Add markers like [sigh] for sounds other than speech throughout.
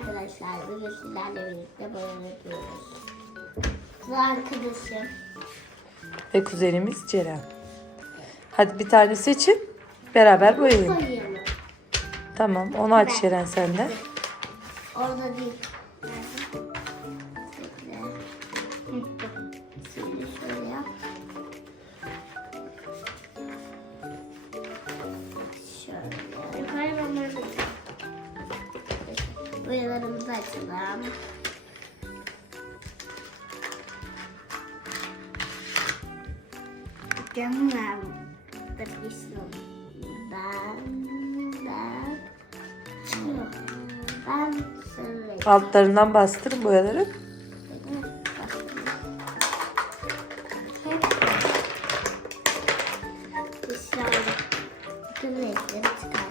arkadaşlar. Bugün sizlerle birlikte boya yapıyoruz. Kız arkadaşım. Ve kuzenimiz Ceren. Hadi bir tane seçin. Beraber boyayın. Tamam onu aç Ceren sen de. Orada değil. Açalım. Canım Depresyon. Ben, ben, ben sarı. Altlarından bastırın boyaları. Dışarıda bütün renkleri.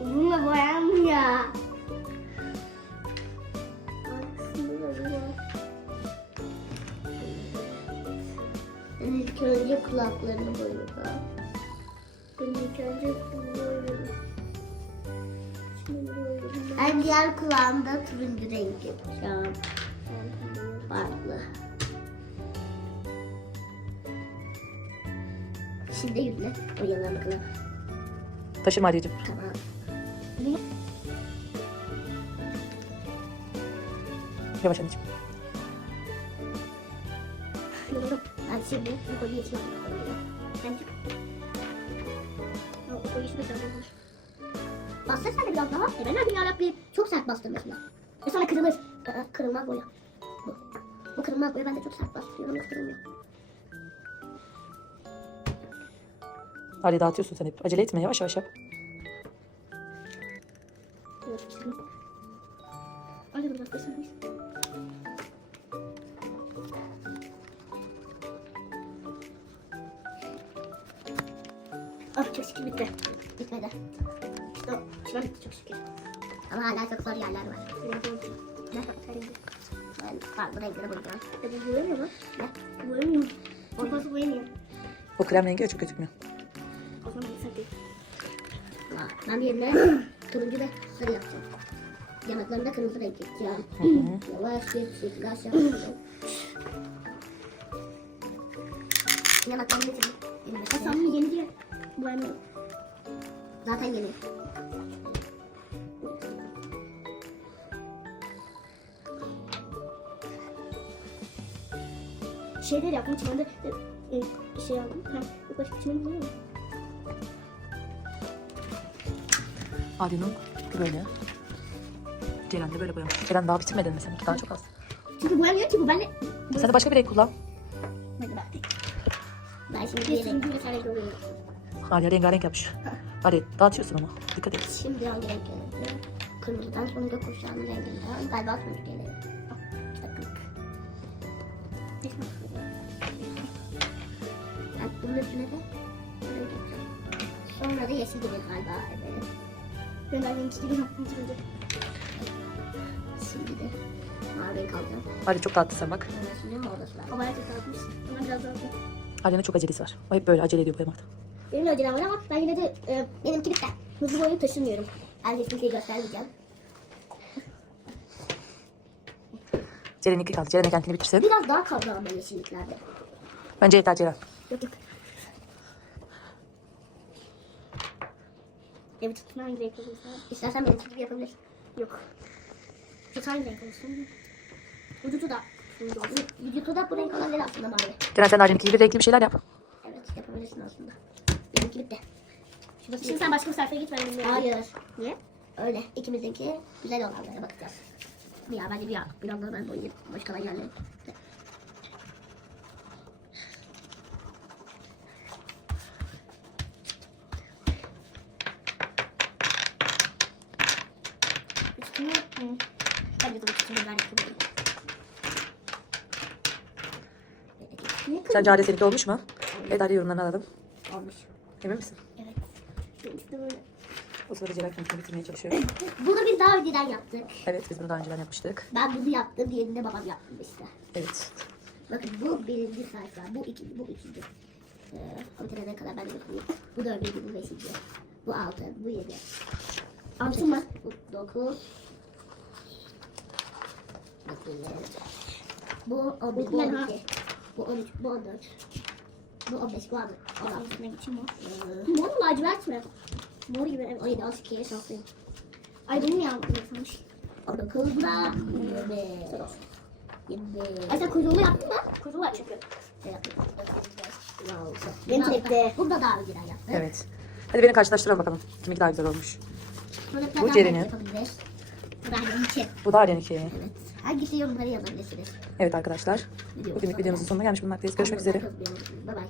Bununla boyanmıyor. Ben ilk önce kulaklarını boyayacağım. Ben ilk önce boyayacağım. Ben diğer kulağımda turuncu renk yapacağım. Farklı. Şimdi yüzüne boyayalım bakalım. Taşıma Ariyacığım. Tamam. Yavaş anneciğim. Ben şimdi bu koyu içine koyuyorum. Bence. O içine biraz olur. Bastır sen de biraz daha. E ben her gün yarabbim çok sert bastım mesela. Ve sonra kırılır. Aa, kırılmaz boya. Bu. Bu kırılmaz boya ben de çok sert bastırıyorum hiç kırılmıyor. Arya dağıtıyorsun sen hep. Acele etme yavaş yavaş yap. Oh çok şükür bitti. Bitmedi. İşte o. Şuna bitti çok şükür. Ama hala çok zor yerler var. Ne? Ben farklı renkleri bulacağım. E bu boyamıyor mu? Ne? Boyamıyor. Çok fazla boyamıyor. O krem rengi açık gözükmüyor. O zaman bir sakın. Ben yerine turuncu ve sarı yapacağım. Yanaklarını da kırmızı renk yapacağım. Yavaş bir şekilde aşağı [clears throat] bakıyorum. Yanaklarını getirdim. Bu yani. Zaten yeni. Şeyler yaptım içimde e, e, şey aldım. Ha, yukarı buluyor mu? Arya'nın böyle. Ceren de böyle boyamış. Ceren daha bitirmedin mi sen? Daha çok az. Çünkü boyamıyor ki bu benle. Sen de başka bir renk kullan. Hadi bak. Ben şimdi bir renk bir tane görüyorum. Arya rengarenk yapmış. Arya dağıtıyorsun ama. Dikkat et. Şimdi hangi renk geliyor? Kırmızıdan sonra gökkuşağının renginden galiba turuncu geliyor. Kırık. Ben bunun üstüne de. Sonra da yeşil gibi galiba. Evet. Ben de renk gibi yaptım şimdi. De mavi renk alacağım. Çok dağıttı sen bak. Ama çok dağıtmış. Ama biraz daha Arya'nın çok acelesi var. O hep böyle acele ediyor boyamakta. Benim de acelem var ama ben yine de e, benimki bitti. Hızlı boyayıp taşımıyorum. Ben de kimseye göstermeyeceğim. Ceren'in iki kaldı. Ceren'e kendini bitirsin. Biraz daha kaldı ama yeşilliklerde. Bence yeter Ceren. Yok yok. Evet tutun hangi renk olursa. İstersen benim gibi yapabilirsin. Yok. Tut hangi renk olsun. Vücutu da. Vücutu da bu renk olabilir aslında mavi. Ceren sen Arya'nınki gibi renkli bir şeyler yap. Evet yapabilirsin aslında. Benimki bitti. Şurası Şimdi sen başka bir sayfaya git ben Hayır. Niye? Öyle. İkimizinki güzel olanlara bakacağız. Ya bence bir ya. Biraz daha ben de ben yapayım. Ne Sence seninki olmuş mu? Evet Arya yorumlarını alalım. olmuş? Emin misin? Evet. İşte böyle. O sırada Ceren kendini bitirmeye çalışıyor. [laughs] Bunu biz daha önceden yaptık. Evet biz bunu daha önceden yapmıştık. Ben bunu yaptım, diğerini de babam yaptı işte. Evet. Bakın bu birinci sayfa, bu ikinci, bu üçüncü. Ee, kadar ben de yapayım. Bu dördüncü, bu beşinci. Bu altı, bu yedi. Altı mı? Bu dokuz. Bakayım. Bu on bir, bu on iki. Bu on üç, bu on dört. Bu on beş, bu on on altı. Ne geçeyim o? Mor mu lacivert mi? Mor gibi evet. On sekiz, on dokuz. Ay benim ya sanmış. On dokuz, bu da yirmi. Yirmi. Ay sen kuyruğunu yaptın mı? Kuyruğu var çünkü. Şey yaptım. Benim çekti. Burada daha güzel yaptı. Evet. Hadi beni karşılaştıralım bakalım. Kiminki daha güzel olmuş. Bu Ceren'in. Bu da benimki. Bu da Arya'nınki. Evet. Hangisi yorumları yazabilirsiniz. Evet arkadaşlar. Bugünlük videomuzun sonuna gelmiş bulunmaktayız. Görüşmek üzere. Bye bye.